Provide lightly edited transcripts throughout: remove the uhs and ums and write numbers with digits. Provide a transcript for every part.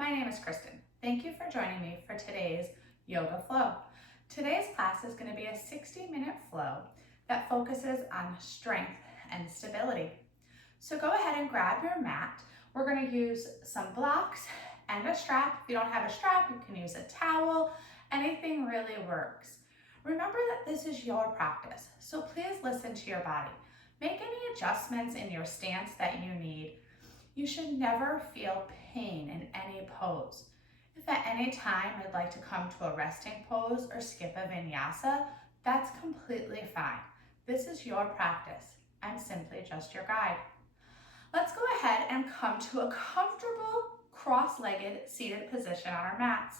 my name is Kristen. Thank you for joining me for today's yoga flow. Today's class is going to be a 60-minute flow that focuses on strength and stability. So go ahead and grab your mat. We're going to use some blocks and a strap. If you don't have a strap, you can use a towel. Anything really works. Remember that this is your practice, so please listen to your body. Make any adjustments in your stance that you need. You should never feel pain in any pose. If at any time you'd like to come to a resting pose or skip a vinyasa, that's completely fine. This is your practice. I'm simply just your guide. Let's go ahead and come to a comfortable cross-legged seated position on our mats.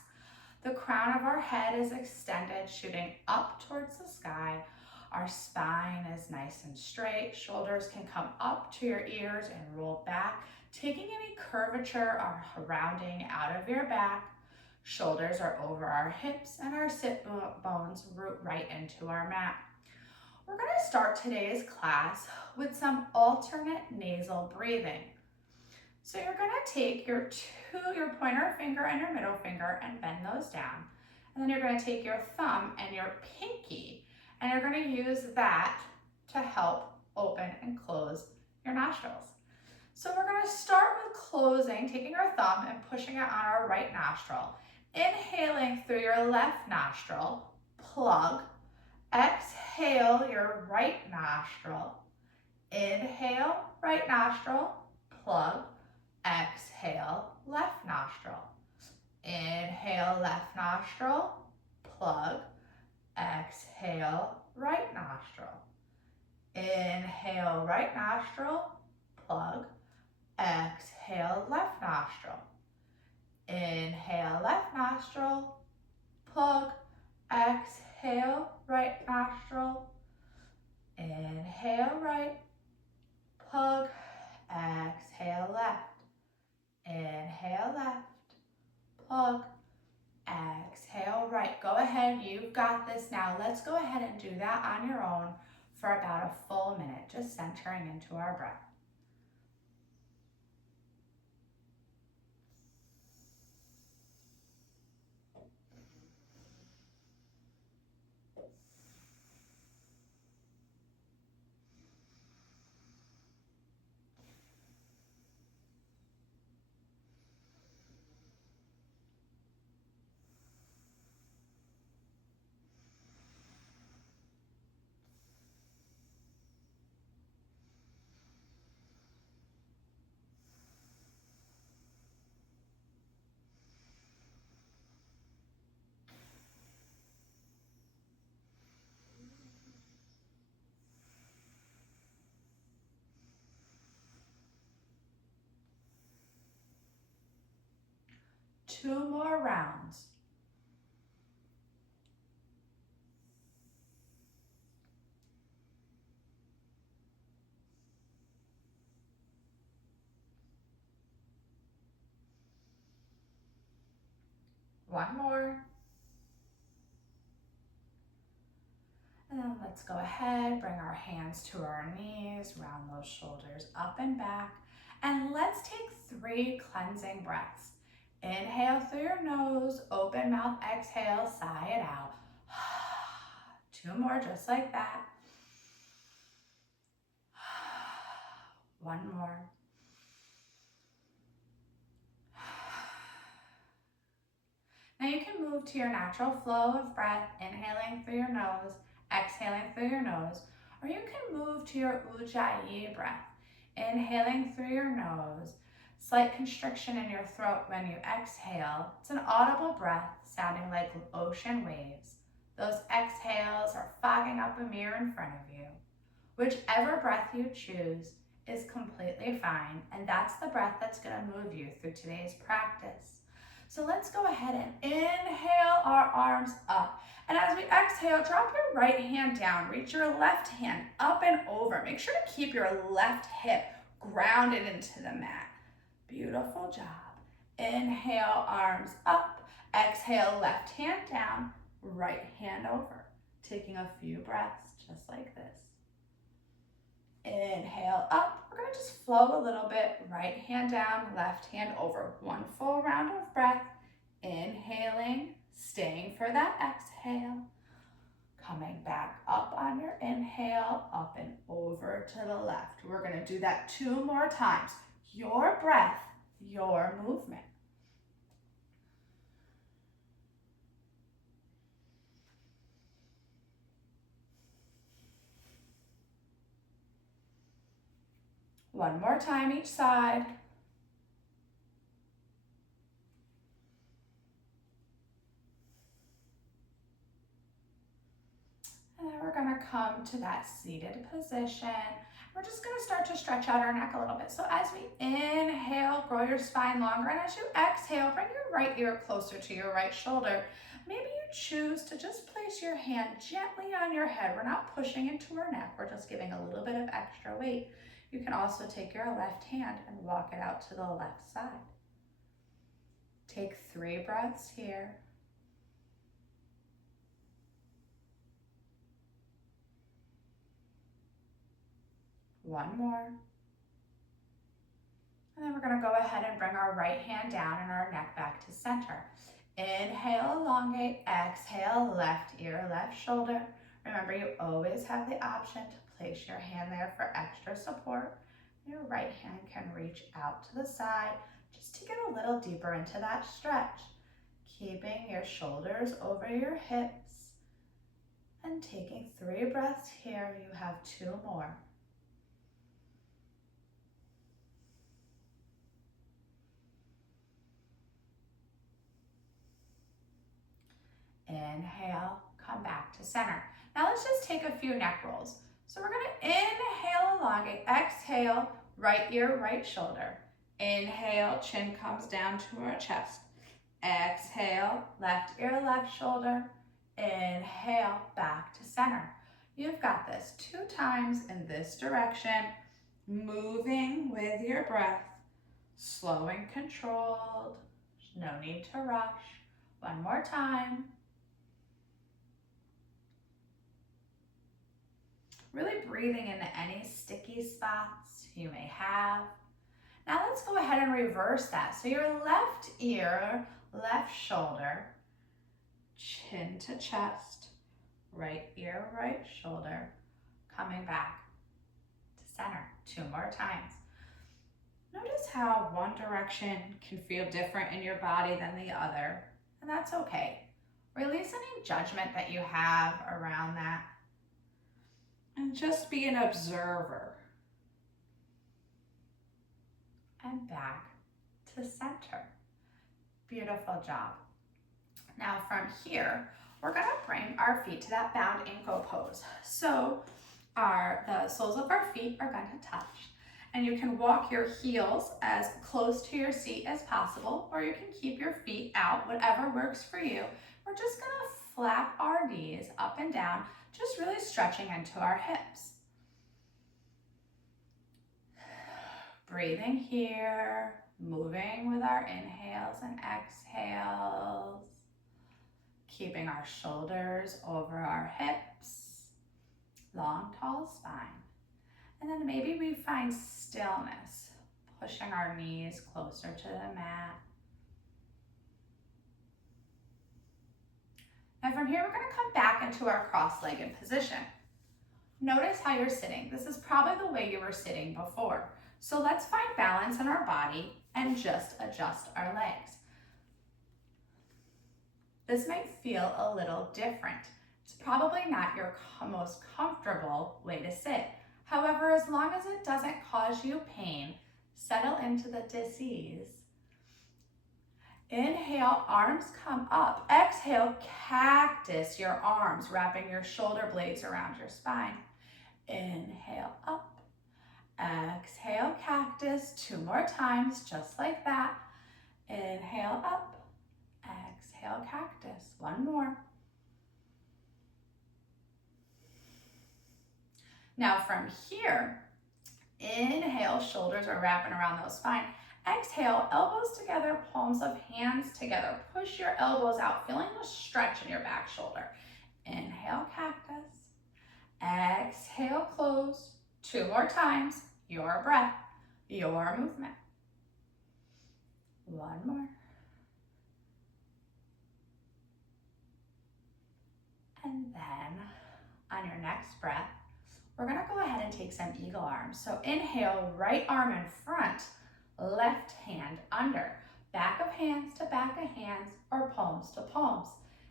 The crown of our head is extended, shooting up towards the sky. Our spine is nice and straight. Shoulders can come up to your ears and roll back, taking any curvature or rounding out of your back. Shoulders are over our hips and our sit bones root right into our mat. We're going to start today's class with some alternate nasal breathing. So you're going to take your pointer finger and your middle finger and bend those down. And then you're going to take your thumb and your pinky and you're going to use that to help open and close your nostrils. So we're going to start with closing, taking our thumb and pushing it on our right nostril. Inhaling through your left nostril, plug. Exhale your right nostril. Inhale, right nostril, plug. Exhale, left nostril. Inhale, left nostril, plug. Exhale, right nostril. Inhale, right nostril, plug. Exhale, left nostril. Inhale, left nostril, plug. Exhale, right nostril. Inhale, right, plug. Exhale, left. Inhale, left, plug. Exhale, right. Go ahead, you've got this now. Let's go ahead and do that on your own for about a full minute, just centering into our breath. Two more rounds. One more. And then let's go ahead, bring our hands to our knees, round those shoulders up and back. And let's take 3 cleansing breaths. Inhale through your nose, open mouth, exhale, sigh it out. 2 more just like that. 1 more. Now you can move to your natural flow of breath, inhaling through your nose, exhaling through your nose, or you can move to your Ujjayi breath, inhaling through your nose, slight constriction in your throat when you exhale. It's an audible breath sounding like ocean waves. Those exhales are fogging up a mirror in front of you. Whichever breath you choose is completely fine, and that's the breath that's going to move you through today's practice. So let's go ahead and inhale our arms up. And as we exhale, drop your right hand down. Reach your left hand up and over. Make sure to keep your left hip grounded into the mat. Beautiful job. Inhale, arms up. Exhale, left hand down, right hand over. Taking a few breaths just like this. Inhale up. We're gonna just flow a little bit. Right hand down, left hand over. One full round of breath. Inhaling, staying for that exhale. Coming back up on your inhale, up and over to the left. We're gonna do that 2 more times. Your breath, your movement. One more time each side. And then we're gonna come to that seated position. We're just gonna start to stretch out our neck a little bit. So as we inhale, grow your spine longer, and as you exhale, bring your right ear closer to your right shoulder. Maybe you choose to just place your hand gently on your head. We're not pushing into our neck, we're just giving a little bit of extra weight. You can also take your left hand and walk it out to the left side. Take 3 breaths here. One more. And then we're gonna go ahead and bring our right hand down and our neck back to center. Inhale, elongate, exhale, left ear, left shoulder. Remember, you always have the option to place your hand there for extra support. Your right hand can reach out to the side just to get a little deeper into that stretch. Keeping your shoulders over your hips and taking 3 breaths here. You have 2 more. Inhale, come back to center. Now let's just take a few neck rolls. So we're gonna inhale, elongate, exhale, right ear, right shoulder. Inhale, chin comes down to our chest. Exhale, left ear, left shoulder. Inhale, back to center. You've got this 2 times in this direction, moving with your breath, slow and controlled. There's no need to rush. One more time. Really breathing into any sticky spots you may have. Now let's go ahead and reverse that. So your left ear, left shoulder, chin to chest, right ear, right shoulder, coming back to center. 2 more times. Notice how one direction can feel different in your body than the other, and that's okay. Release any judgment that you have around that. And just be an observer. And back to center. Beautiful job. Now from here, we're gonna bring our feet to that bound ankle pose. So the soles of our feet are gonna touch. And you can walk your heels as close to your seat as possible, or you can keep your feet out, whatever works for you. We're just gonna flap our knees up and down, just really stretching into our hips. Breathing here, moving with our inhales and exhales, keeping our shoulders over our hips, long, tall spine. And then maybe we find stillness, pushing our knees closer to the mat. And from here, we're gonna come back into our cross-legged position. Notice how you're sitting. This is probably the way you were sitting before. So let's find balance in our body and just adjust our legs. This might feel a little different. It's probably not your most comfortable way to sit. However, as long as it doesn't cause you pain, settle into the dis-ease. Inhale, arms come up. Exhale, cactus your arms, wrapping your shoulder blades around your spine. Inhale, up. Exhale, cactus. 2 more times, just like that. Inhale, up. Exhale, cactus. 1 more. Now from here, inhale, shoulders are wrapping around those spine. Exhale, elbows together, palms of hands together. Push your elbows out, feeling the stretch in your back shoulder. Inhale, cactus. Exhale, close. 2 more times, your breath, your movement. 1 more. And then on your next breath, we're gonna go ahead and take some eagle arms. So inhale, right arm in front, left hand under, back of hands to back of hands or palms to palms.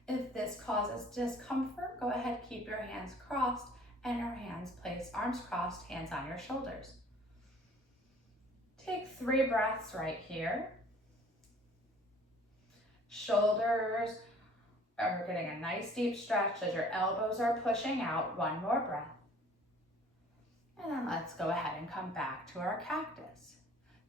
If this causes discomfort, go ahead, keep your hands crossed and your hands placed, arms crossed, hands on your shoulders. Take 3 breaths right here. Shoulders are getting a nice deep stretch as your elbows are pushing out. 1 more breath. And then let's go ahead and come back to our cactus.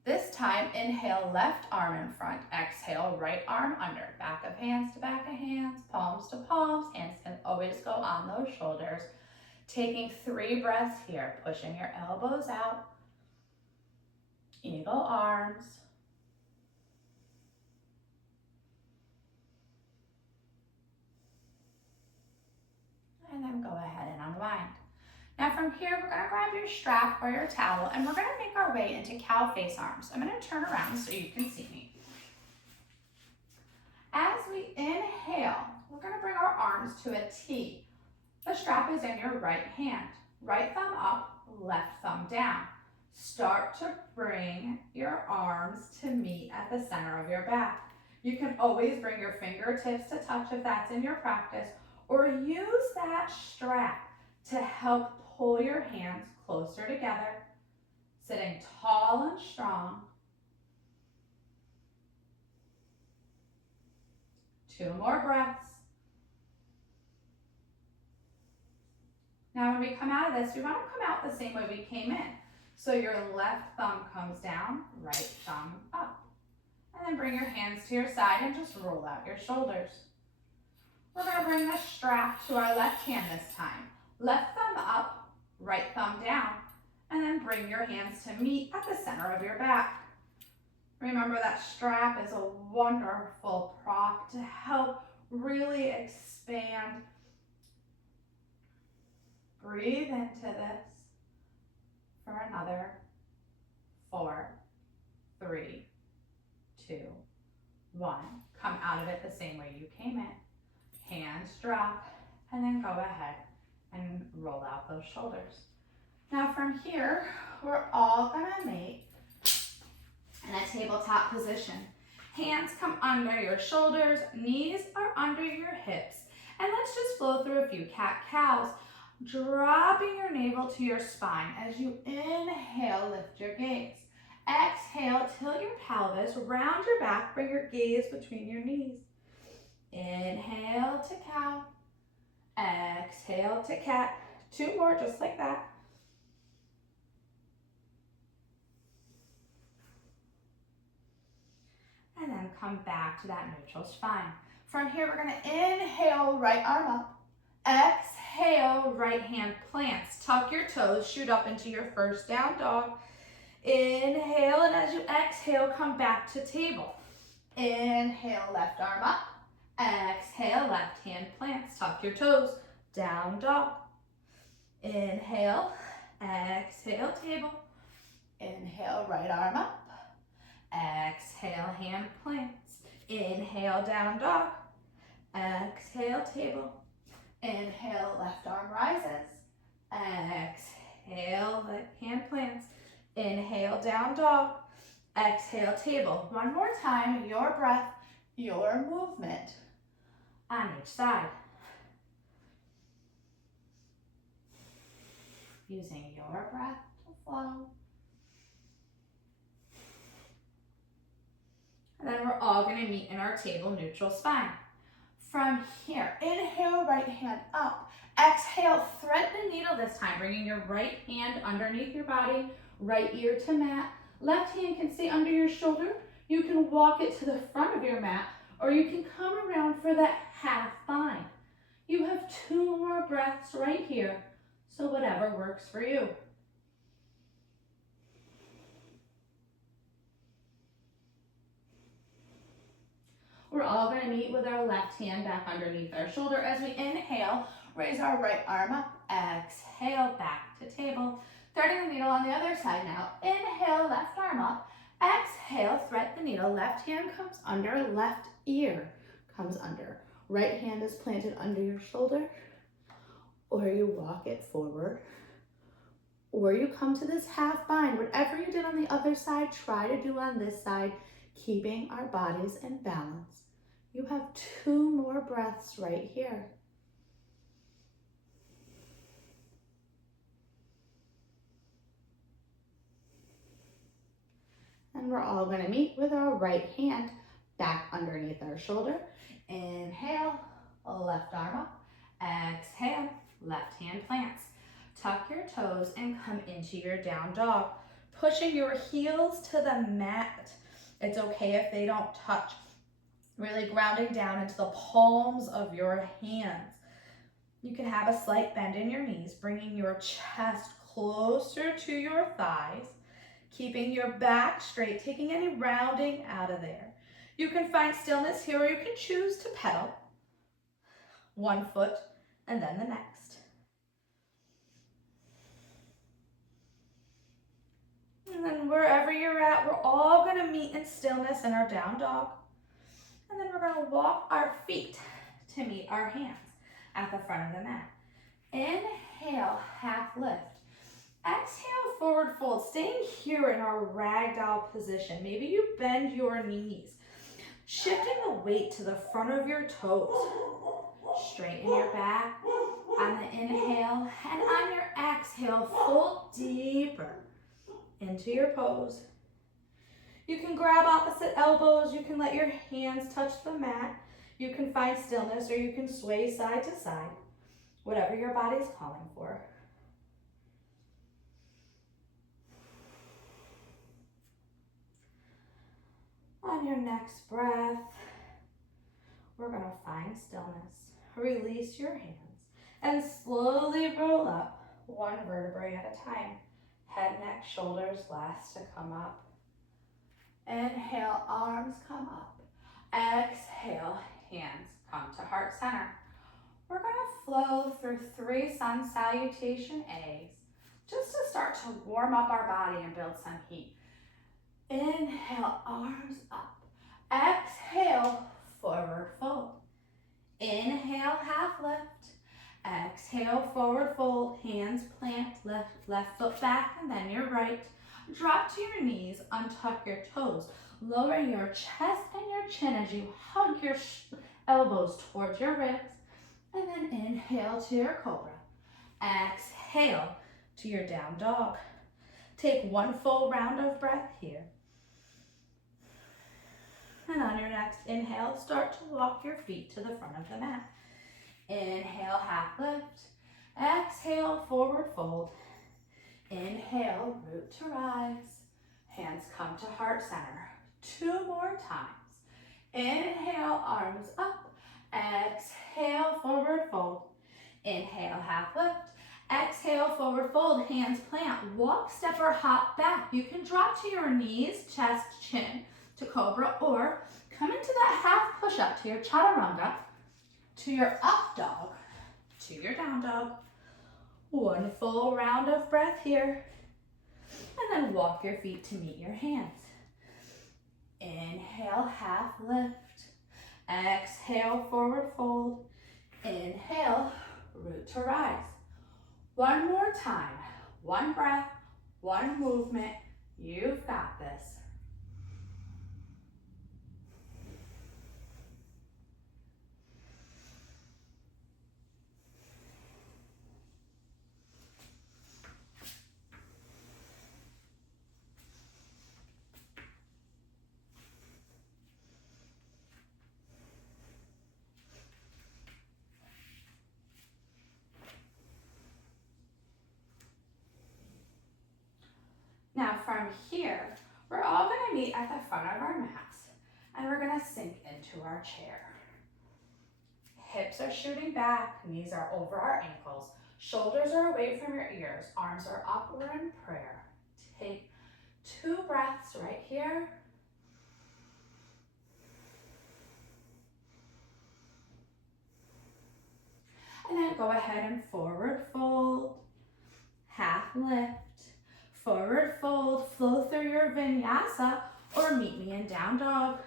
This time, inhale, left arm in front. Exhale, right arm under. Back of hands to back of hands, palms to palms. Hands can always go on those shoulders. Taking 3 breaths here, pushing your elbows out. Eagle arms. And then go ahead and unwind. Now from here, we're gonna grab your strap or your towel and we're gonna make our way into cow face arms. I'm gonna turn around so you can see me. As we inhale, we're gonna bring our arms to a T. The strap is in your right hand. Right thumb up, left thumb down. Start to bring your arms to meet at the center of your back. You can always bring your fingertips to touch if that's in your practice, or use that strap to help pull your hands closer together, sitting tall and strong. 2 more breaths. Now when we come out of this, we want to come out the same way we came in. So your left thumb comes down, right thumb up. And then bring your hands to your side and just roll out your shoulders. We're going to bring the strap to our left hand this time. Left thumb up, right thumb down, and then bring your hands to meet at the center of your back. Remember that strap is a wonderful prop to help really expand. Breathe into this for another 4, 3, 2, 1. Come out of it the same way you came in. Hands drop, and then go ahead and roll out those shoulders. Now from here, we're all gonna make in a tabletop position. Hands come under your shoulders, knees are under your hips, and let's just flow through a few cat-cows, dropping your navel to your spine. As you inhale, lift your gaze. Exhale, tilt your pelvis, round your back, bring your gaze between your knees. Inhale to cow, exhale to cat. 2 more, just like that. And then come back to that neutral spine. From here, we're gonna inhale, right arm up. Exhale, right hand plants. Tuck your toes, shoot up into your first down dog. Inhale, and as you exhale, come back to table. Inhale, left arm up. Exhale, left hand plants. Tuck your toes, down dog. Inhale, exhale, table. Inhale, right arm up. Exhale, hand plants. Inhale, down dog. Exhale, table. Inhale, left arm rises. Exhale, hand plants. Inhale, down dog. Exhale, table. 1 more time, your breath, your movement on each side. Using your breath to flow. And then we're all going to meet in our table neutral spine. From here, inhale, right hand up. Exhale, thread the needle this time, bringing your right hand underneath your body, right ear to mat. Left hand can stay under your shoulder. You can walk it to the front of your mat, or you can come around for that half bind. You have 2 more breaths right here, so whatever works for you. We're all going to meet with our left hand back underneath our shoulder. As we inhale, raise our right arm up. Exhale, back to table. Threading the needle on the other side now. Inhale, left arm up. Exhale, thread the needle. Left hand comes under, left ear comes under. Right hand is planted under your shoulder, or you walk it forward, or you come to this half bind. Whatever you did on the other side, try to do on this side, keeping our bodies in balance. You have 2 more breaths right here. And we're all going to meet with our right hand back underneath our shoulder. Inhale, left arm up. Exhale, left hand plants. Tuck your toes and come into your down dog. Pushing your heels to the mat. It's okay if they don't touch. Really grounding down into the palms of your hands. You can have a slight bend in your knees, bringing your chest closer to your thighs, keeping your back straight, taking any rounding out of there. You can find stillness here, or you can choose to pedal. 1 foot and then the next. And then wherever you're at, we're all going to meet in stillness in our down dog. And then we're going to walk our feet to meet our hands at the front of the mat. Inhale, half lift. Exhale, forward fold. Staying here in our ragdoll position. Maybe you bend your knees. Shifting the weight to the front of your toes. Straighten your back on the inhale, and on your exhale, fold deeper into your pose. You can grab opposite elbows. You can let your hands touch the mat. You can find stillness, or you can sway side to side, whatever your body's calling for. On your next breath, we're going to find stillness. Release your hands and slowly roll up 1 vertebrae at a time. Head, neck, shoulders last to come up. Inhale, arms come up. Exhale, hands come to heart center. We're going to flow through 3 sun salutation A's just to start to warm up our body and build some heat. Inhale, arms up. Exhale, forward fold. Inhale, half lift. Exhale, forward fold. Hands plant, left foot back, and then your right. Drop to your knees, untuck your toes. Lower your chest and your chin as you hug your elbows towards your ribs. And then inhale to your cobra. Exhale to your down dog. Take 1 full round of breath here. And on your next inhale, start to walk your feet to the front of the mat. Inhale, half lift. Exhale, forward fold. Inhale, root to rise. Hands come to heart center. 2 more times. Inhale, arms up. Exhale, forward fold. Inhale, half lift. Exhale, forward fold. Hands plant. Walk, step, or hop back. You can drop to your knees, chest, chin to cobra, or come into that half push-up to your chaturanga, to your up dog, to your down dog. 1 full round of breath here. And then walk your feet to meet your hands. Inhale, half lift. Exhale, forward fold. Inhale, root to rise. 1 more time. 1 breath, 1 movement. You've got this. Now from here, we're all going to meet at the front of our mats, and we're going to sink into our chair. Hips are shooting back, knees are over our ankles, shoulders are away from your ears, arms are up, we're in prayer. Take 2 breaths right here. And then go ahead and forward fold, half lift. forward fold, flow through your vinyasa, or meet me in down dog.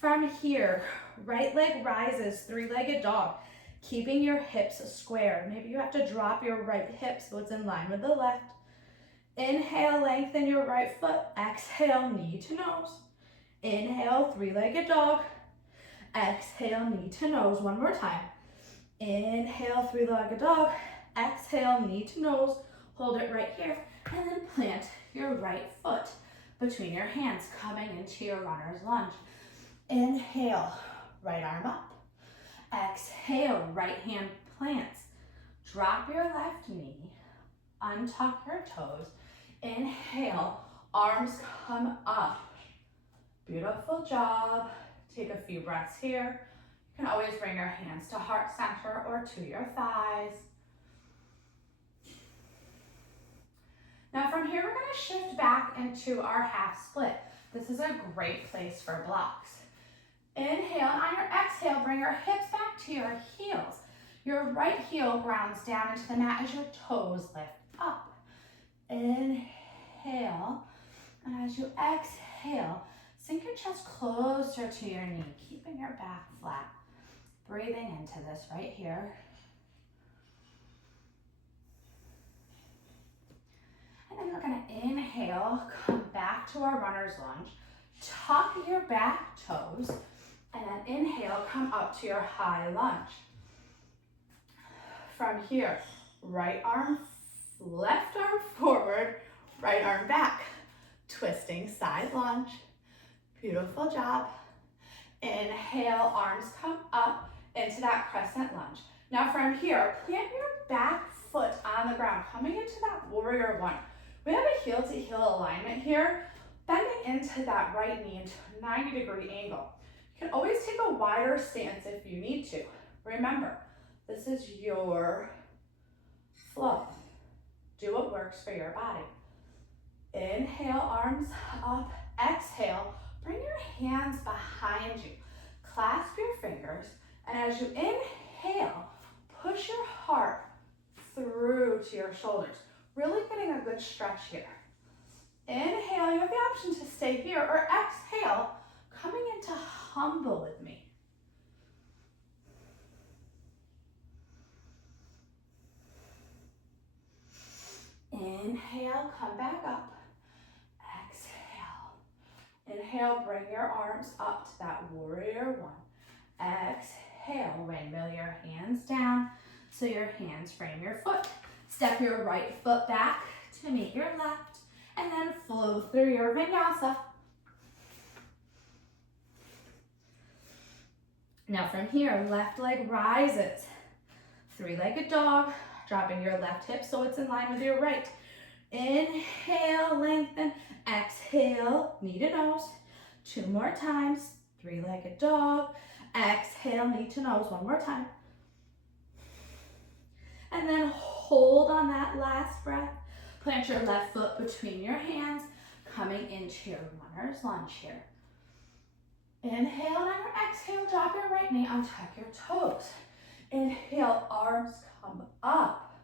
From here, right leg rises, three-legged dog, keeping your hips square. Maybe you have to drop your right hip so it's in line with the left. Inhale, lengthen your right foot. Exhale, knee to nose. Inhale, three-legged dog. Exhale, knee to nose. One more time. Inhale, three-legged dog. Exhale, knee to nose. Hold it right here. And then plant your right foot between your hands, coming into your runner's lunge. Inhale, right arm up. Exhale, right hand plants. Drop your left knee. Untuck your toes. Inhale, arms come up. Beautiful job. Take a few breaths here. You can always bring your hands to heart center or to your thighs. Now from here, we're going to shift back into our half split. This is a great place for blocks. Inhale, and on your exhale, bring your hips back to your heels. Your right heel grounds down into the mat as your toes lift up. Inhale, and as you exhale, sink your chest closer to your knee, keeping your back flat. Breathing into this right here. And then we're going to inhale, come back to our runner's lunge, tuck your back toes, and then inhale, come up to your high lunge. From here, right arm, left arm forward, right arm back. Twisting side lunge. Beautiful job. Inhale, arms come up into that crescent lunge. Now from here, plant your back foot on the ground, coming into that warrior one. We have a heel to heel alignment here, bending into that right knee into a 90-degree angle. You can always take a wider stance if you need to. Remember, this is your flow. Do what works for your body. Inhale, arms up. Exhale, bring your hands behind you. Clasp your fingers, and as you inhale, push your heart through to your shoulders. Really getting a good stretch here. Inhale, you have the option to stay here, or exhale, coming into humble with me. Inhale, come back up. Exhale. Inhale, bring your arms up to that warrior one. Exhale, windmill your hands down so your hands frame your foot. Step your right foot back to meet your left, and then flow through your vinyasa. Now from here, left leg rises. Three-legged dog, dropping your left hip so it's in line with your right. Inhale, lengthen. Exhale, knee to nose. Two more times. Three-legged dog. Exhale, knee to nose. One more time. And then hold on that last breath. Plant your left foot between your hands, coming into your runner's lunge here. Inhale, and on your exhale, drop your right knee, untuck your toes. Inhale, arms come up.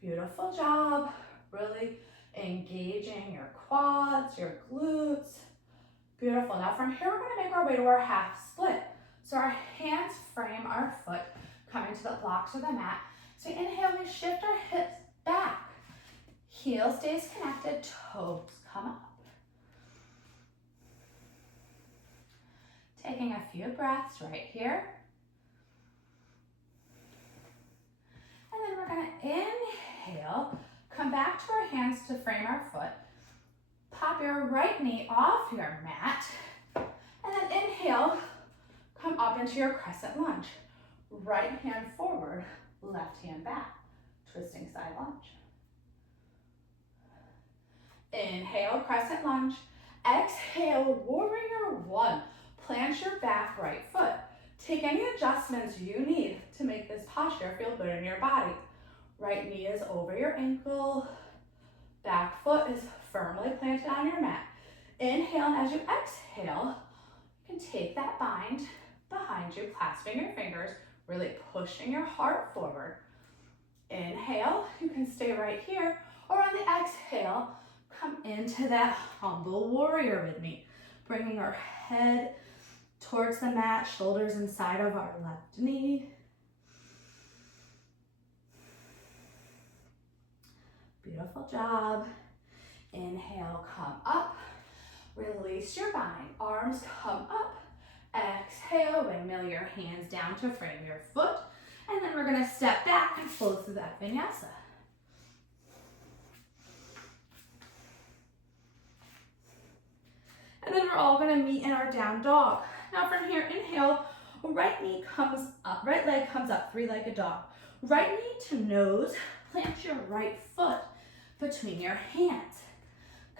Beautiful job. Really engaging your quads, your glutes. Beautiful. Now from here, we're going to make our way to our half split. So our hands frame our foot, coming to the blocks of the mat. So inhale, we shift our hips back. Heel stays connected, toes come up. Taking a few breaths right here. And then we're going to inhale, come back to our hands to frame our foot. Pop your right knee off your mat. And then inhale, come up into your crescent lunge. Right hand forward, left hand back. Twisting side lunge. Inhale, crescent lunge. Exhale, warrior one. Plant your back right foot. Take any adjustments you need to make this posture feel good in your body. Right knee is over your ankle. Back foot is firmly planted on your mat. Inhale, and as you exhale, you can take that bind behind you, clasping your fingers, Really pushing your heart forward. Inhale, you can stay right here, or on the exhale, come into that humble warrior with me. Bringing our head towards the mat, shoulders inside of our left knee. Beautiful job. Inhale, come up. Release your bind, arms come up. Exhale, windmill your hands down to frame your foot. And then we're gonna step back and flow through that vinyasa. And then we're all gonna meet in our down dog. Now from here, inhale, right knee comes up, right leg comes up, three-legged dog. Right knee to nose, plant your right foot between your hands,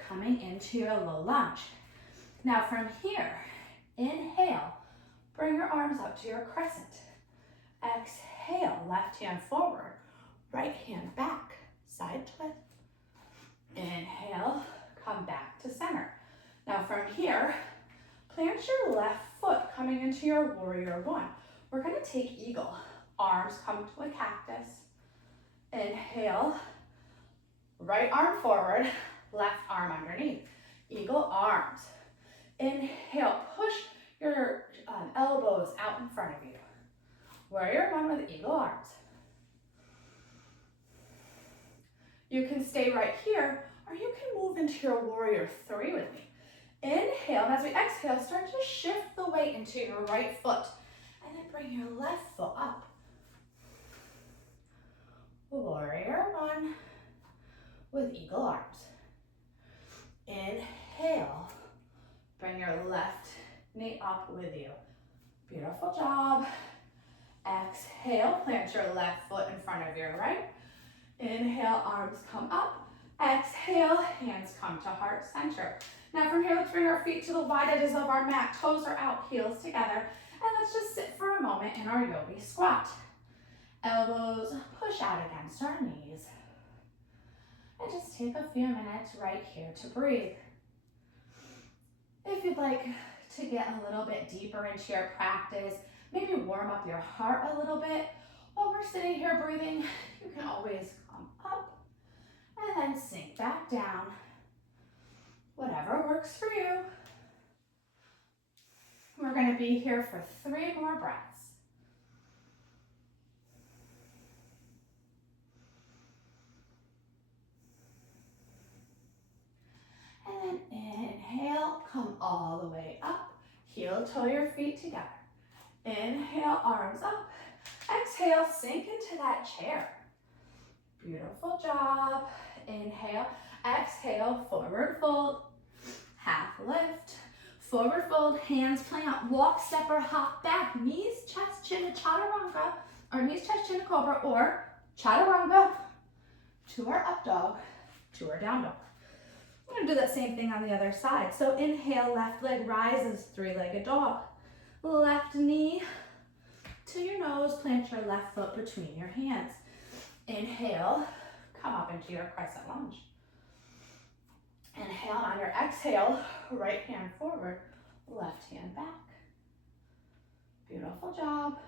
coming into your low lunge. Now from here, inhale, bring your arms up to your crescent. Exhale, left hand forward, right hand back, side twist. Inhale, come back to center. Now from here, plant your left foot coming into your warrior one. We're gonna take eagle. Arms come to a cactus. Inhale, right arm forward, left arm underneath. Eagle arms. Inhale, push your elbows out in front of you. Warrior one with eagle arms. You can stay right here, or you can move into your warrior three with me. Inhale, and as we exhale, start to shift the weight into your right foot, and then bring your left foot up. Warrior one with eagle arms. Inhale, bring your left knee up with you. Beautiful job. Exhale, plant your left foot in front of your right. Inhale, arms come up. Exhale, hands come to heart center. Now from here, let's bring our feet to the wide edges of our mat. Toes are out, heels together. And let's just sit for a moment in our yogi squat. Elbows push out against our knees. And just take a few minutes right here to breathe. If you'd like to get a little bit deeper into your practice, maybe warm up your heart a little bit. While we're sitting here breathing, you can always come up and then sink back down. Whatever works for you. We're going to be here for 3 more breaths. And then inhale, come all the way up. Heel toe your feet together. Inhale, arms up. Exhale, sink into that chair. Beautiful job. Inhale, exhale, forward fold, half lift, forward fold, hands plant, walk, step, or hop back, knees, chest, chin to chaturanga, or knees, chest, chin to cobra, or chaturanga to our up dog, to our down dog. We're gonna do that same thing on the other side. So inhale, left leg rises, three-legged dog. Left knee to your nose, plant your left foot between your hands. Inhale, come up into your crescent lunge. Inhale, on your exhale, right hand forward, left hand back. Beautiful job.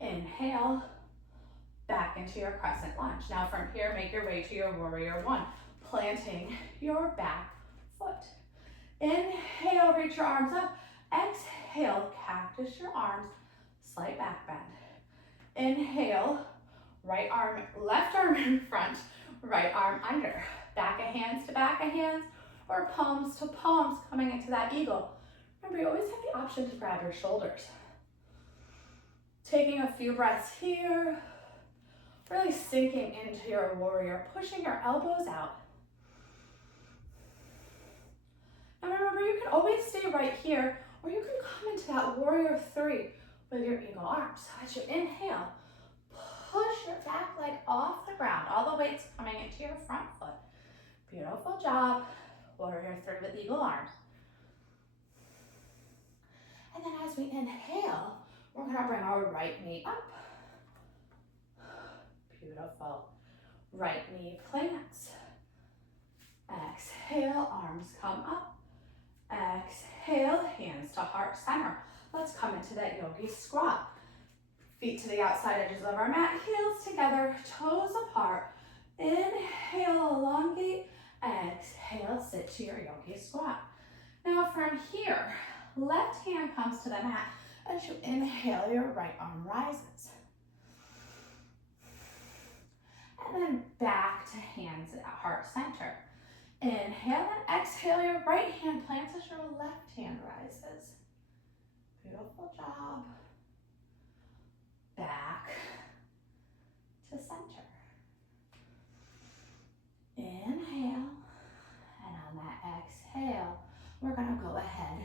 Inhale, back into your crescent lunge. Now from here, make your way to your warrior one, planting your back foot. Inhale, reach your arms up. Exhale, cactus your arms, slight back bend. Inhale, right arm, left arm in front, right arm under. Back of hands to back of hands, or palms to palms coming into that eagle. Remember, you always have the option to grab your shoulders. Taking a few breaths here, really sinking into your warrior, pushing your elbows out. And remember, you can always stay right here, or you can come into that warrior three with your eagle arms. So as you inhale, push your back leg off the ground, all the weight's coming into your front foot. Beautiful job. Warrior three with eagle arms. And then as we inhale, we're gonna bring our right knee up. Beautiful. Right knee plants. Exhale, arms come up. Exhale, hands to heart center. Let's come into that yogi squat. Feet to the outside edges of our mat, heels together, toes apart. Inhale, elongate. Exhale, sit to your yogi squat. Now from here, left hand comes to the mat. As you inhale, your right arm rises. And then back to hands at heart center. Inhale and exhale, your right hand plants as your left hand rises. Beautiful job. Back to center. Inhale, and on that exhale, we're gonna go ahead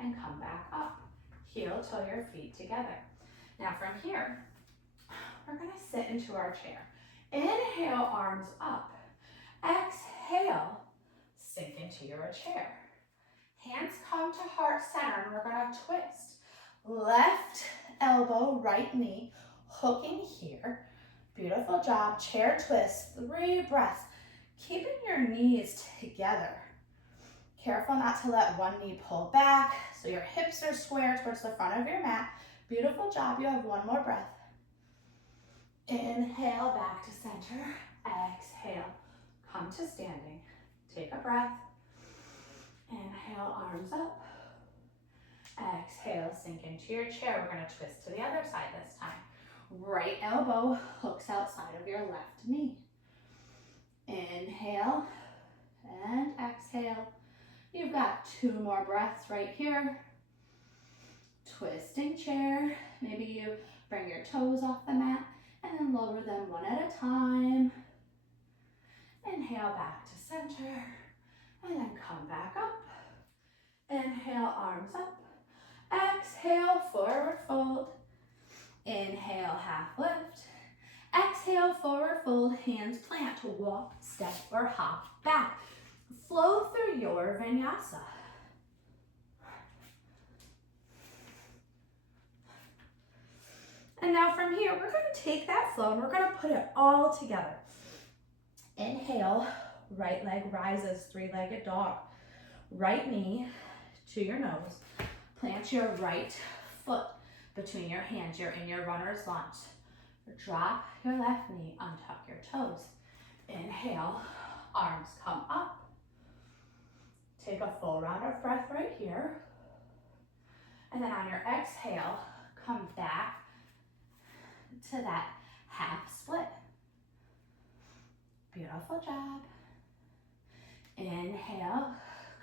and come back up. Heel toe your feet together. Now from here, we're gonna sit into our chair. Inhale, arms up. Exhale, sink into your chair. Hands come to heart center, and we're gonna twist. Left elbow, right knee, hooking here. Beautiful job, chair twist, 3 breaths. Keeping your knees together. Careful not to let one knee pull back, so your hips are square towards the front of your mat. Beautiful job, you have 1 more breath. Inhale, back to center. Exhale, come to standing. Take a breath. Inhale, arms up. Exhale, sink into your chair. We're gonna twist to the other side this time. Right elbow hooks outside of your left knee. Inhale and exhale. You've got 2 more breaths right here. Twisting chair. Maybe you bring your toes off the mat and then lower them one at a time. Inhale, back to center, and then come back up. Inhale, arms up. Exhale, forward fold. Inhale, half lift. Exhale, forward fold, hands plant, walk, step, or hop back. Flow through your vinyasa. And now from here, we're gonna take that flow and we're gonna put it all together. Inhale, right leg rises, 3-legged dog. Right knee to your nose. Plant your right foot between your hands. You're in your runner's lunge. Drop your left knee, untuck your toes. Inhale, arms come up. Take a full round of breath right here. And then on your exhale, come back to that half split. Beautiful job. Inhale,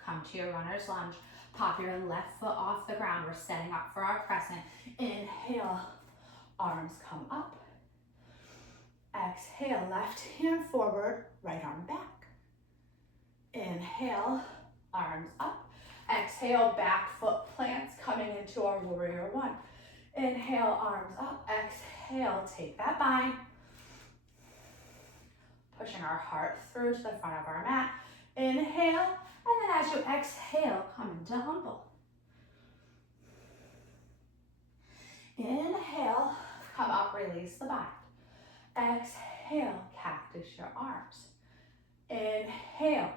come to your runner's lunge. Pop your left foot off the ground. We're setting up for our crescent. Inhale, arms come up. Exhale, left hand forward, right arm back. Inhale, arms up. Exhale, back foot plants coming into our warrior 1. Inhale, arms up. Exhale, take that bind. Pushing our heart through to the front of our mat. Inhale, and then as you exhale, come into humble. Inhale, come up, release the bind. Exhale, cactus your arms. Inhale,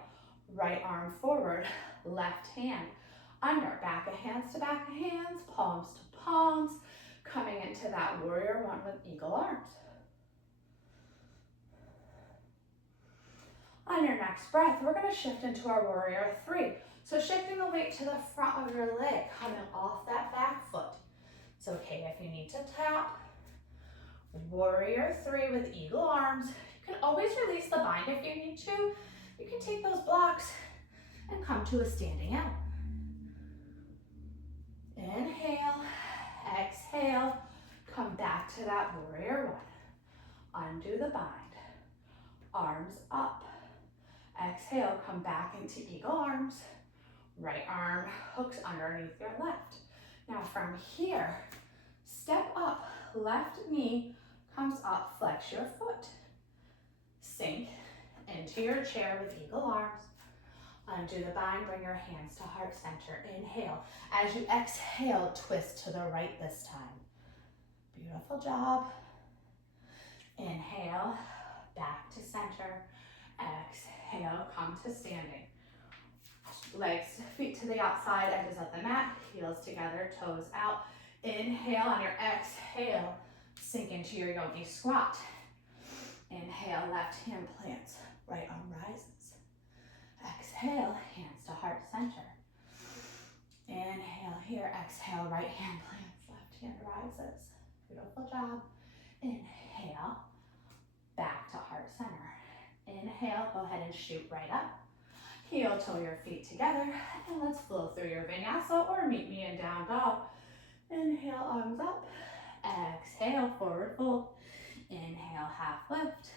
right arm forward, left hand under, back of hands to back of hands, palms to palms, coming into that warrior 1 with eagle arms. On your next breath, we're going to shift into our warrior 3. So shifting the weight to the front of your leg, coming off that back foot. It's okay if you need to tap. Warrior 3 with eagle arms. You can always release the bind if you need to. You can take those blocks and come to a standing out. Inhale, exhale, come back to that warrior 1. Undo the bind. Arms up. Exhale, come back into eagle arms. Right arm hooks underneath your left. Now from here, step up, left knee comes up, flex your foot. Sink into your chair with eagle arms. Undo the bind, bring your hands to heart center. Inhale. As you exhale, twist to the right this time. Beautiful job. Inhale, back to center. Exhale, come to standing. Legs, feet to the outside edges of the mat, heels together, toes out. Inhale on your exhale, sink into your yogi squat. Inhale, left hand plants, right arm rises. Exhale, hands to heart center. Inhale here, exhale, right hand plants, left hand rises. Beautiful job. Inhale, back to heart center. Inhale, go ahead and shoot right up. Heel toe your feet together, and let's flow through your vinyasa or meet me in down dog. Inhale, arms up. Exhale, forward fold. Inhale, half lift.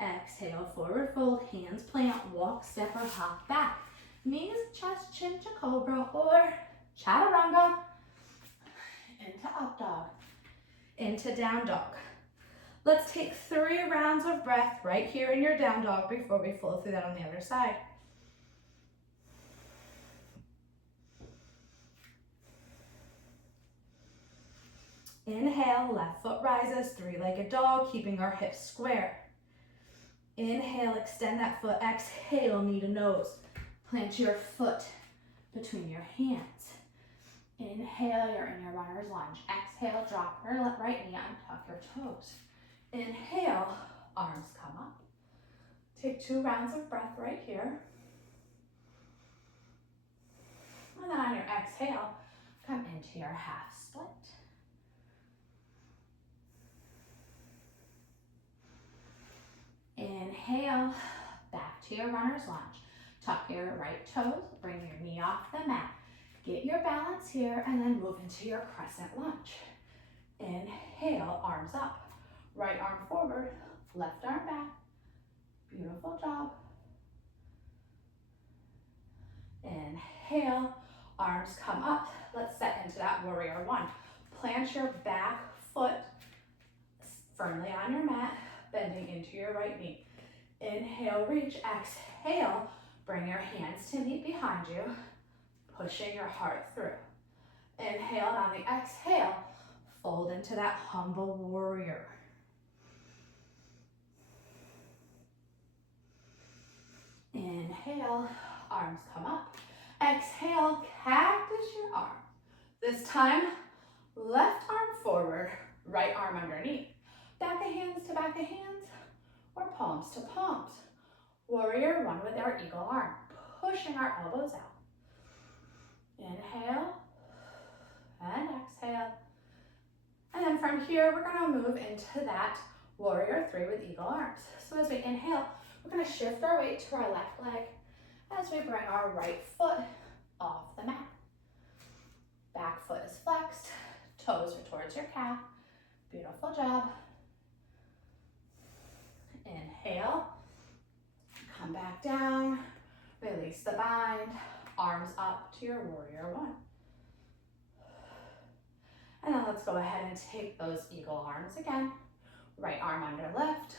Exhale, forward fold, hands plant, walk, step, or hop back. Knees, chest, chin to cobra or chaturanga. Into up dog, into down dog. Let's take 3 rounds of breath right here in your down dog before we flow through that on the other side. Inhale, left foot rises, 3-legged dog, keeping our hips square. Inhale, extend that foot. Exhale, knee to nose. Plant your foot between your hands. Inhale, you're in your runner's lunge. Exhale, drop your right knee, untuck your toes. Inhale, arms come up. Take 2 rounds of breath right here. And then on your exhale, come into your half split. Inhale, back to your runner's lunge. Tuck your right toes, bring your knee off the mat. Get your balance here and then move into your crescent lunge. Inhale, arms up. Right arm forward, left arm back. Beautiful job. Inhale, arms come up. Let's set into that warrior one. Plant your back foot firmly on your mat, bending into your right knee. Inhale, reach. Exhale, bring your hands to meet behind you, pushing your heart through. Inhale, and on the exhale, fold into that humble warrior. Inhale, arms come up. Exhale, cactus your arm. This time, left arm forward, right arm underneath. Back of hands to back of hands, or palms to palms. Warrior one with our eagle arm, pushing our elbows out. Inhale, and exhale. And then from here, we're gonna move into that warrior three with eagle arms. So as we inhale, we're gonna shift our weight to our left leg as we bring our right foot off the mat. Back foot is flexed, toes are towards your calf. Beautiful job. Inhale, come back down, release the bind, arms up to your warrior one. And then let's go ahead and take those eagle arms again. Right arm under left.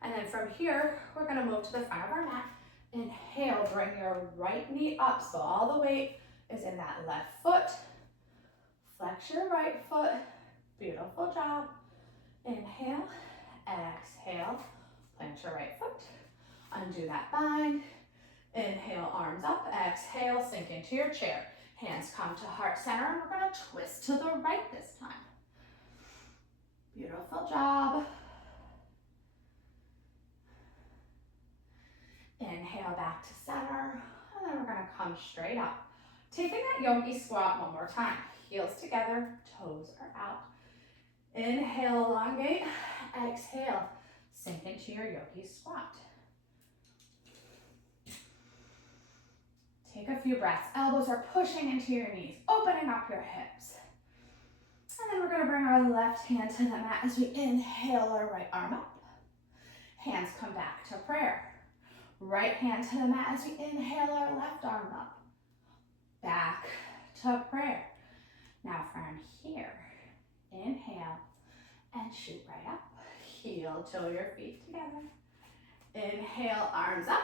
And then from here, we're gonna move to the front of our mat. Inhale, bring your right knee up so all the weight is in that left foot. Flex your right foot. Beautiful job. Inhale, exhale, plant your right foot. Undo that bind. Inhale, arms up. Exhale, sink into your chair. Hands come to heart center, and we're gonna twist to the right this time. Beautiful job. Inhale back to center, and then we're gonna come straight up. Taking that yogi squat one more time. Heels together, toes are out. Inhale, elongate. Exhale, sink into your yogi squat. Take a few breaths. Elbows are pushing into your knees, opening up your hips. And then we're gonna bring our left hand to the mat as we inhale our right arm up. Hands come back to prayer. Right hand to the mat as we inhale our left arm up. Back to prayer. Now from here, inhale and shoot right up. Heel toe your feet together. Inhale, arms up.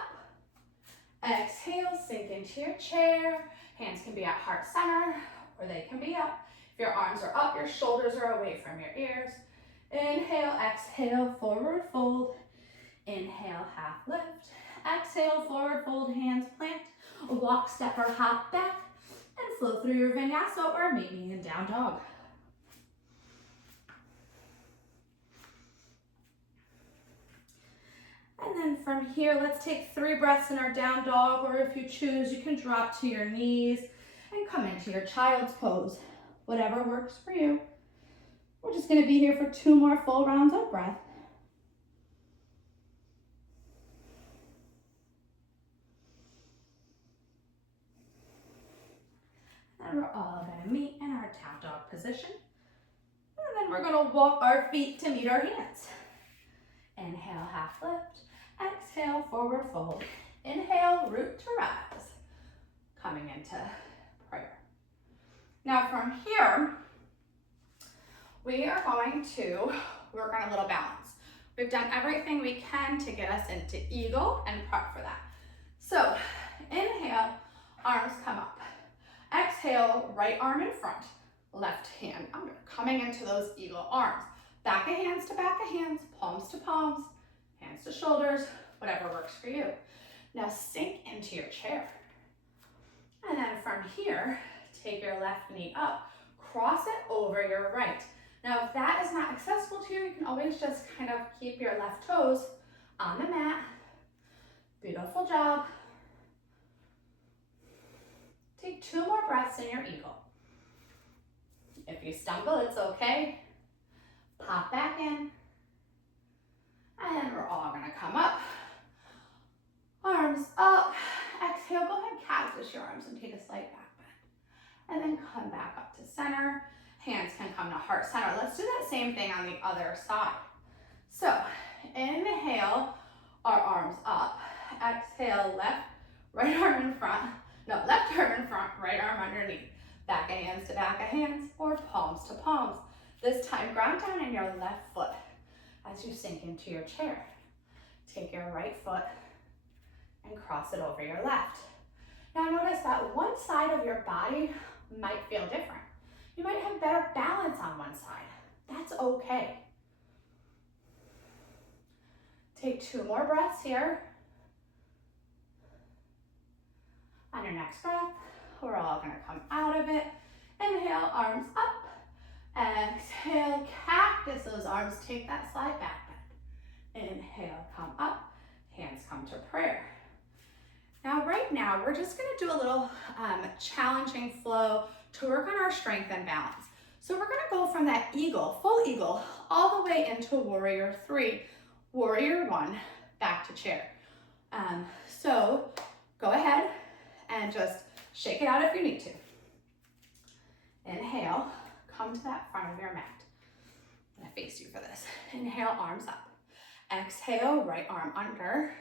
Exhale, sink into your chair. Hands can be at heart center or they can be up. If your arms are up, your shoulders are away from your ears. Inhale, exhale, forward fold. Inhale, half lift. Exhale, forward fold, hands plant. Walk, step, or hop back. And flow through your vinyasa or meet me in down dog. And then from here, let's take 3 breaths in our down dog, or if you choose, you can drop to your knees and come into your child's pose. Whatever works for you. We're just gonna be here for 2 more full rounds of breath. And we're all gonna meet in our down dog position. And then we're gonna walk our feet to meet our hands. Inhale, half lift. Exhale, forward fold. Inhale, root to rise. Coming into prayer. Now from here, we are going to work on a little balance. We've done everything we can to get us into eagle and prep for that. So inhale, arms come up. Exhale, right arm in front, left hand under. Coming into those eagle arms. Back of hands to back of hands, palms to palms, hands to shoulders, whatever works for you. Now sink into your chair. And then from here, take your left knee up, cross it over your right. Now if that is not accessible to you, you can always just kind of keep your left toes on the mat. Beautiful job. Take 2 more breaths in your eagle. If you stumble, it's okay. Pop back in. And we're all gonna come up. Arms up. Exhale, go ahead, cactus your arms and take a slight back bend. And then come back up to center. Hands can come to heart center. Let's do that same thing on the other side. So inhale, our arms up. Exhale, right arm in front. No, left arm in front, right arm underneath. Back of hands to back of hands or palms to palms. This time, ground down in your left foot as you sink into your chair. Take your right foot and cross it over your left. Now notice that one side of your body might feel different. You might have better balance on one side. That's okay. Take 2 more breaths here. On your next breath, we're all gonna come out of it. Inhale, arms up. Exhale, cactus those arms. Take that slide back bend. Inhale, come up. Hands come to prayer. Now, right now, we're just gonna do a little challenging flow to work on our strength and balance. So we're gonna go from that eagle, full eagle, all the way into warrior 3, warrior 1, back to chair. So go ahead and just shake it out if you need to. Inhale, come to that front of your mat. I'm gonna face you for this. Inhale, arms up. Exhale, right arm under.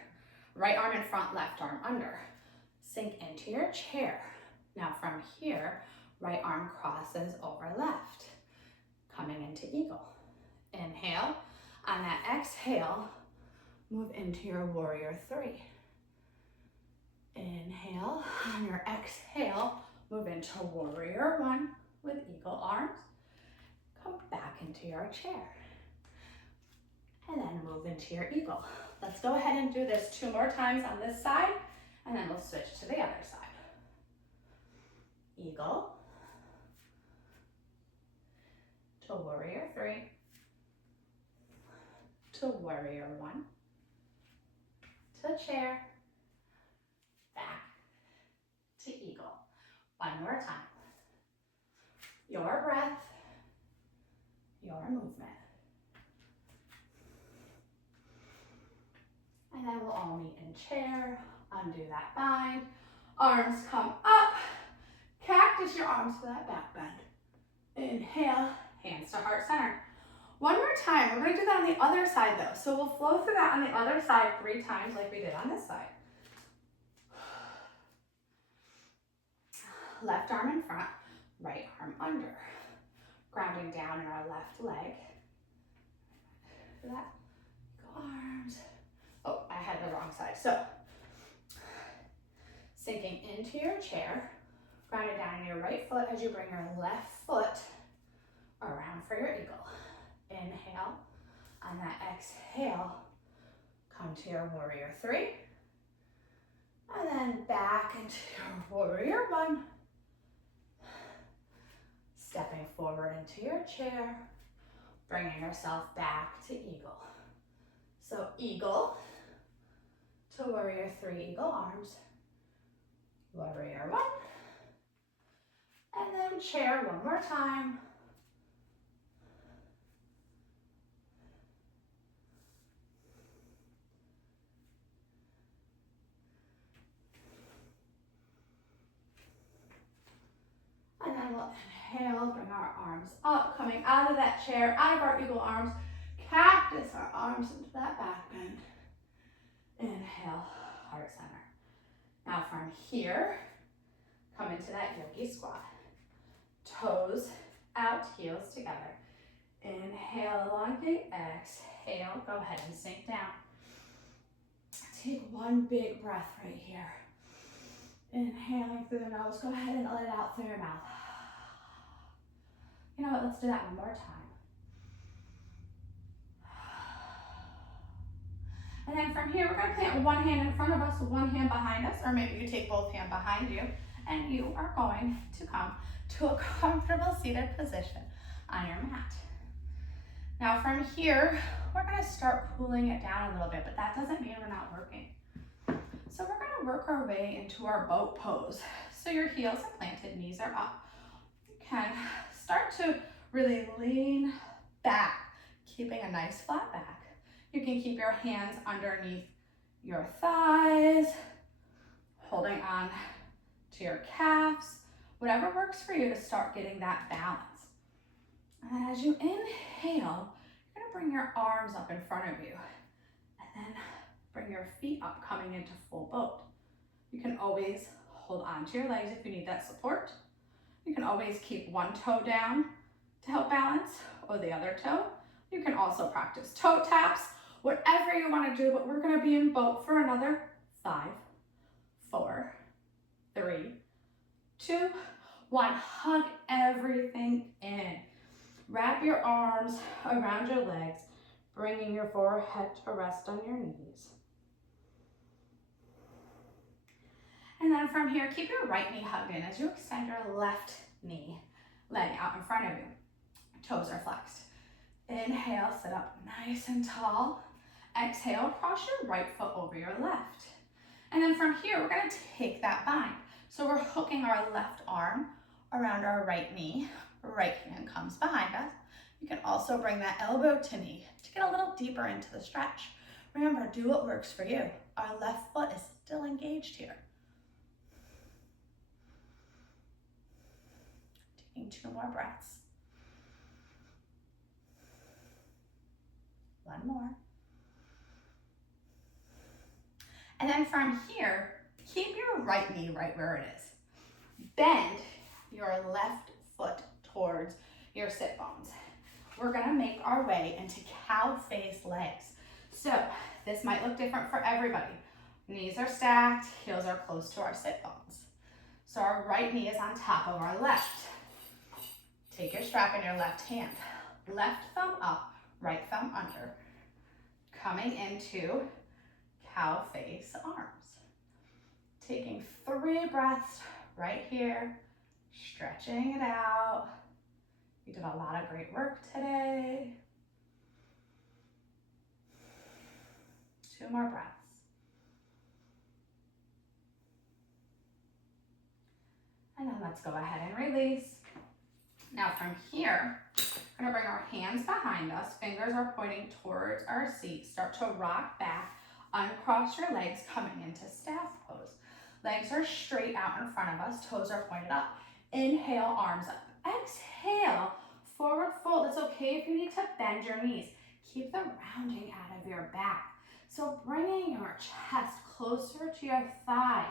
Right arm in front, left arm under. Sink into your chair. Now from here, right arm crosses over left. Coming into eagle. Inhale. On that exhale, move into your warrior 3. Inhale. On your exhale, move into warrior 1 with eagle arms. Come back into your chair. And then move into your eagle. Let's go ahead and do this 2 more times on this side, and then we'll switch to the other side. Eagle to warrior 3 to warrior 1 to chair, back to eagle. 1 more time. Your breath, your movement. And then we'll all meet in chair, undo that bind, arms come up, cactus your arms for that back bend. Inhale, hands to heart center. 1 more time, we're gonna do that on the other side though. So we'll flow through that on the other side 3 times like we did on this side. Left arm in front, right arm under. Grounding down in our left leg. For that, go arms. Oh, I had the wrong side. So, sinking into your chair, grounded down in your right foot as you bring your left foot around for your eagle. Inhale. On that exhale, come to your warrior 3. And then back into your warrior 1. Stepping forward into your chair, bringing yourself back to eagle. So eagle to warrior three, eagle arms, warrior one, and then chair one more time. And then we'll inhale, bring our arms up, coming out of that chair, out of our eagle arms, cactus our arms into that back bend. Inhale, heart center. Now from here, come into that yogi squat. Toes out, heels together. Inhale, elongate, exhale, go ahead and sink down. Take one big breath right here. Inhaling through the nose, go ahead and let it out through your mouth. You know what, let's do that one more time. And then from here, we're gonna plant one hand in front of us, one hand behind us, or maybe you take both hands behind you, and you are going to come to a comfortable seated position on your mat. Now from here, we're gonna start cooling it down a little bit, but that doesn't mean we're not working. So we're gonna work our way into our boat pose. So your heels are planted, knees are up. You can start to really lean back, keeping a nice flat back. You can keep your hands underneath your thighs, holding on to your calves, whatever works for you to start getting that balance. And as you inhale, you're gonna bring your arms up in front of you, and then bring your feet up, coming into full boat. You can always hold on to your legs if you need that support. You can always keep one toe down to help balance, or the other toe. You can also practice toe taps, whatever you want to do, but we're going to be in boat for another 5, 4, 3, 2, 1. Hug everything in. Wrap your arms around your legs, bringing your forehead to rest on your knees. And then from here, keep your right knee hugged in as you extend your left knee, leg out in front of you. Toes are flexed. Inhale, sit up nice and tall. Exhale, cross your right foot over your left. And then from here, we're gonna take that bind. So we're hooking our left arm around our right knee. Right hand comes behind us. You can also bring that elbow to knee to get a little deeper into the stretch. Remember, do what works for you. Our left foot is still engaged here. Taking 2 more breaths. 1 more. And then from here, keep your right knee right where it is. Bend your left foot towards your sit bones. We're gonna make our way into cow face legs. So this might look different for everybody. Knees are stacked, heels are close to our sit bones. So our right knee is on top of our left. Take your strap in your left hand. Left thumb up, right thumb under. Coming into cow face arms. Taking 3 breaths right here, stretching it out. You did a lot of great work today. 2 more breaths. And then let's go ahead and release. Now from here, we're gonna bring our hands behind us. Fingers are pointing towards our seat. Start to rock back. Uncross your legs, coming into staff pose. Legs are straight out in front of us. Toes are pointed up. Inhale, arms up. Exhale, forward fold. It's okay if you need to bend your knees. Keep the rounding out of your back. So bringing your chest closer to your thighs.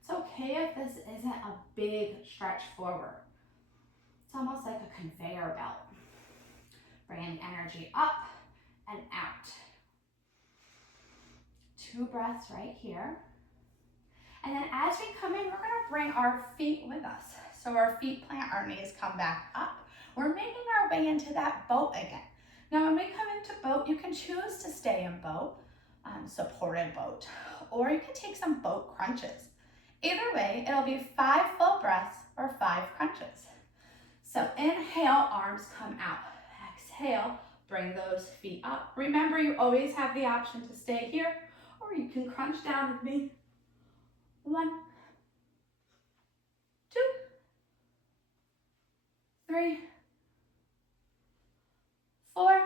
It's okay if this isn't a big stretch forward. It's almost like a conveyor belt. Bringing energy up and out. 2 breaths right here. And then as we come in, we're gonna bring our feet with us. So our feet plant, our knees come back up. We're making our way into that boat again. Now when we come into boat, you can choose to stay in boat, supported boat, or you can take some boat crunches. Either way, it'll be 5 full breaths or 5 crunches. So inhale, arms come out. Exhale, bring those feet up. Remember, you always have the option to stay here, or you can crunch down with me. 1, 2, 3, 4,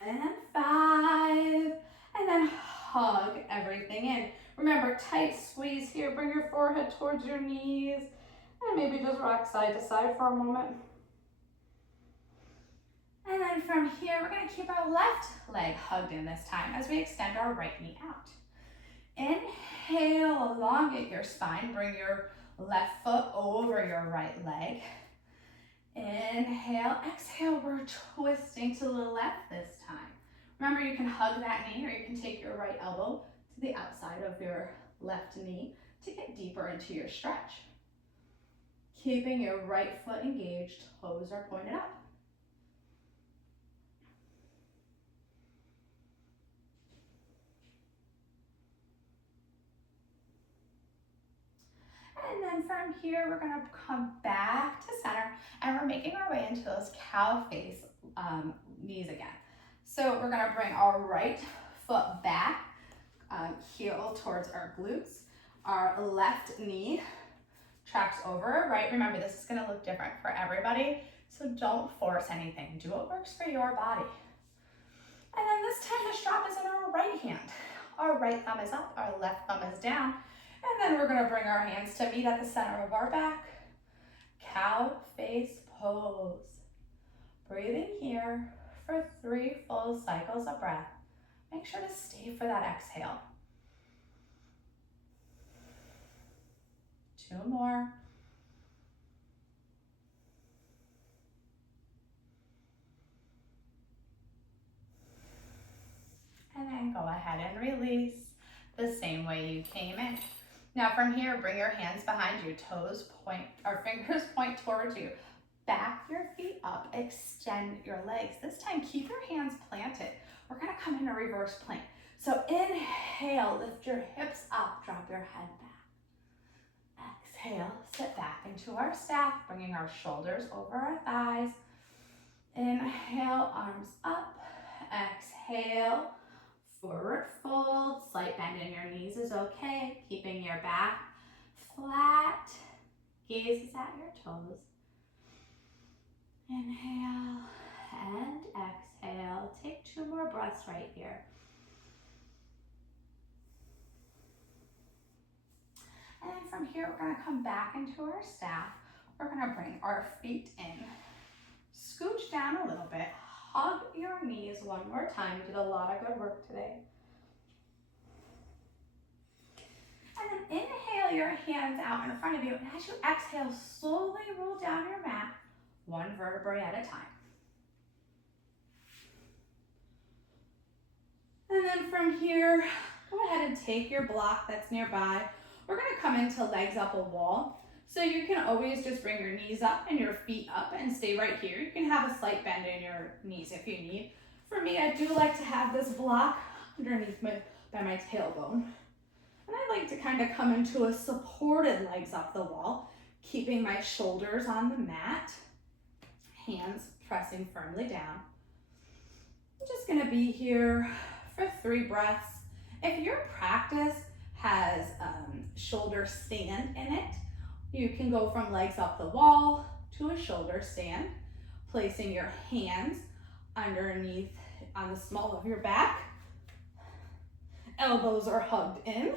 and 5. And then hug everything in. Remember, tight squeeze here. Bring your forehead towards your knees. And maybe just rock side to side for a moment. And then from here, we're going to keep our left leg hugged in this time as we extend our right knee out. Inhale, elongate your spine. Bring your left foot over your right leg. Inhale, exhale, we're twisting to the left this time. Remember, you can hug that knee, or you can take your right elbow to the outside of your left knee to get deeper into your stretch. Keeping your right foot engaged, toes are pointed up. And then from here, we're gonna come back to center, and we're making our way into those cow face knees again. So we're gonna bring our right foot back, heel towards our glutes. Our left knee tracks over our right. Remember, this is gonna look different for everybody, so don't force anything. Do what works for your body. And then this time, the strap is in our right hand. Our right thumb is up, our left thumb is down. And then we're gonna bring our hands to meet at the center of our back. Cow face pose. Breathing here for 3 full cycles of breath. Make sure to stay for that exhale. 2 more. And then go ahead and release the same way you came in. Now from here, bring your hands behind you, toes point, or fingers point towards you. Back your feet up, extend your legs. This time, keep your hands planted. We're gonna come in a reverse plank. So inhale, lift your hips up, drop your head back. Exhale, sit back into our staff, bringing our shoulders over our thighs. Inhale, arms up. Exhale, forward fold. Slight bend in your knees is okay. Keeping your back flat. Gaze is at your toes. Inhale and exhale. Take 2 more breaths right here. And then from here, we're gonna come back into our staff. We're gonna bring our feet in. Scooch down a little bit. Hug your knees one more time. You did a lot of good work today. And then inhale your hands out in front of you. And as you exhale, slowly roll down your mat, 1 vertebrae at a time. And then from here, go ahead and take your block that's nearby. We're gonna come into legs up a wall. So you can always just bring your knees up and your feet up and stay right here. You can have a slight bend in your knees if you need. For me, I do like to have this block underneath by my tailbone. And I like to kind of come into a supported legs up the wall, keeping my shoulders on the mat, hands pressing firmly down. I'm just gonna be here for 3 breaths. If your practice has shoulder stand in it, you can go from legs up the wall to a shoulder stand, placing your hands underneath on the small of your back. Elbows are hugged in.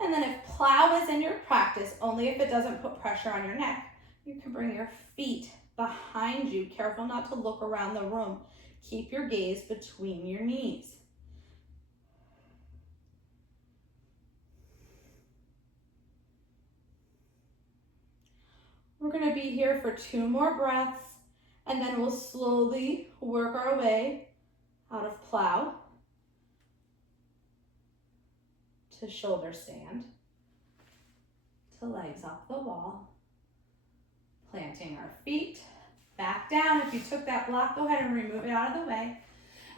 And then if plow is in your practice, only if it doesn't put pressure on your neck, you can bring your feet behind you. Careful not to look around the room. Keep your gaze between your knees. We're gonna be here for 2 more breaths, and then we'll slowly work our way out of plow to shoulder stand, to legs up the wall, planting our feet back down. If you took that block, go ahead and remove it out of the way.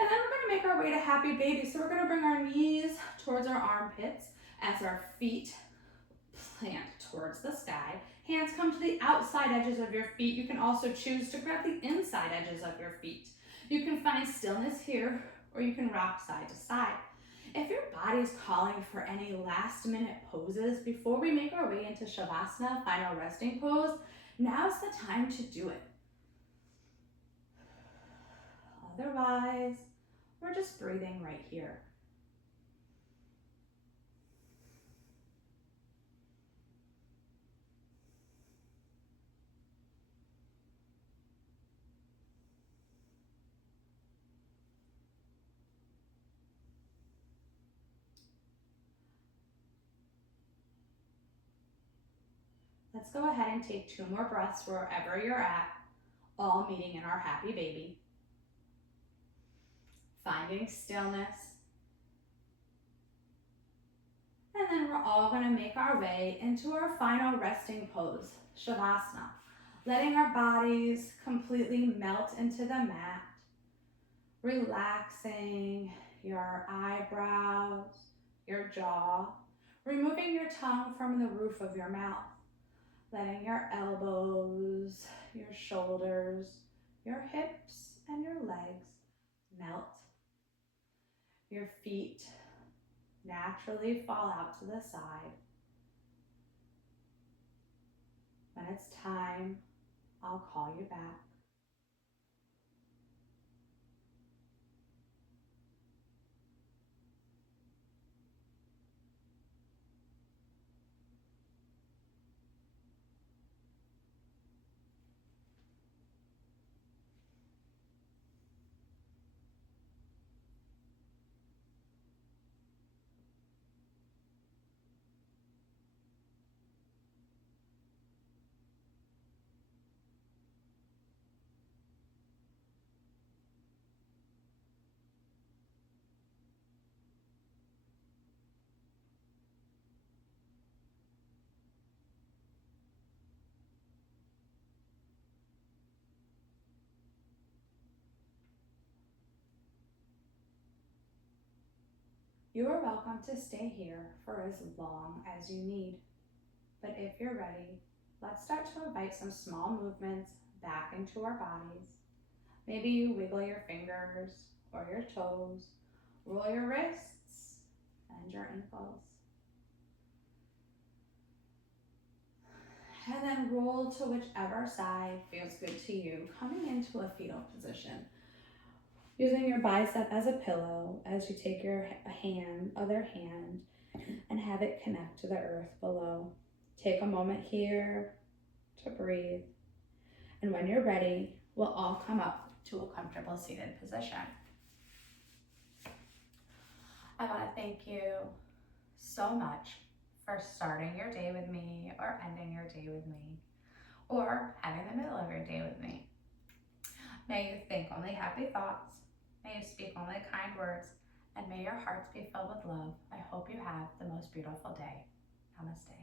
And then we're gonna make our way to happy baby. So we're gonna bring our knees towards our armpits as our feet plant towards the sky. Hands come to the outside edges of your feet. You can also choose to grab the inside edges of your feet. You can find stillness here, or you can rock side to side. If your body's calling for any last minute poses before we make our way into Shavasana, final resting pose, now's the time to do it. Otherwise, we're just breathing right here. Let's go ahead and take 2 more breaths wherever you're at, all meeting in our happy baby. Finding stillness. And then we're all going to make our way into our final resting pose, Shavasana. Letting our bodies completely melt into the mat. Relaxing your eyebrows, your jaw. Removing your tongue from the roof of your mouth. Letting your elbows, your shoulders, your hips, and your legs melt. Your feet naturally fall out to the side. When it's time, I'll call you back. You are welcome to stay here for as long as you need. But if you're ready, let's start to invite some small movements back into our bodies. Maybe you wiggle your fingers or your toes, roll your wrists and your ankles. And then roll to whichever side feels good to you, coming into a fetal position. Using your bicep as a pillow as you take your other hand, and have it connect to the earth below. Take a moment here to breathe. And when you're ready, we'll all come up to a comfortable seated position. I want to thank you so much for starting your day with me, or ending your day with me, or having the middle of your day with me. May you think only happy thoughts. May you speak only kind words, and may your hearts be filled with love. I hope you have the most beautiful day. Namaste.